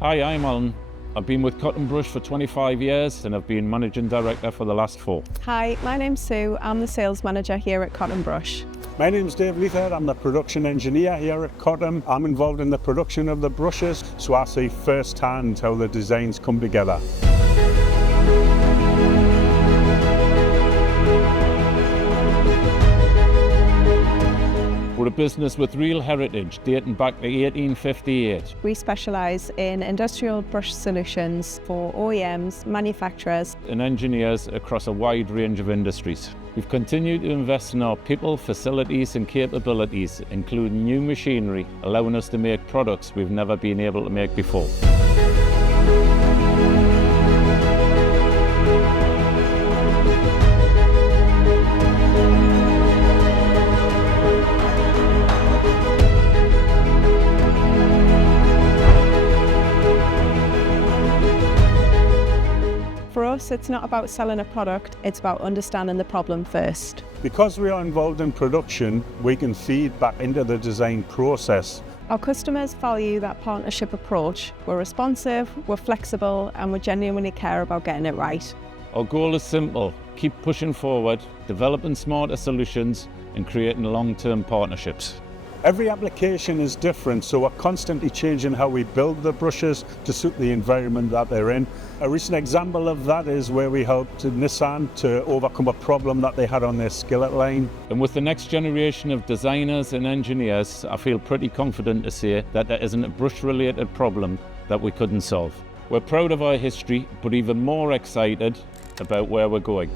Hi, I'm Alan. I've been with Cottam Brush for 25 years and I've been Managing Director for the last 4. Hi, my name's Sue. I'm the Sales Manager here at Cottam Brush. My name's Dave Leather. I'm the Production Engineer here at Cottam. I'm involved in the production of the brushes, so I see firsthand how the designs come together. We're a business with real heritage dating back to 1858. We specialise in industrial brush solutions for OEMs, manufacturers And engineers across a wide range of industries. We've continued to invest in our people, facilities and capabilities, including new machinery, allowing us to make products we've never been able to make before. For us, it's not about selling a product, it's about understanding the problem first. Because we are involved in production, we can feed back into the design process. Our customers value that partnership approach. We're responsive, we're flexible, and we genuinely care about getting it right. Our goal is simple: keep pushing forward, developing smarter solutions and creating long-term partnerships. Every application is different, so we're constantly changing how we build the brushes to suit the environment that they're in. A recent example of that is where we helped Nissan to overcome a problem that they had on their skillet line. And with the next generation of designers and engineers, I feel pretty confident to say that there isn't a brush-related problem that we couldn't solve. We're proud of our history, but even more excited about where we're going.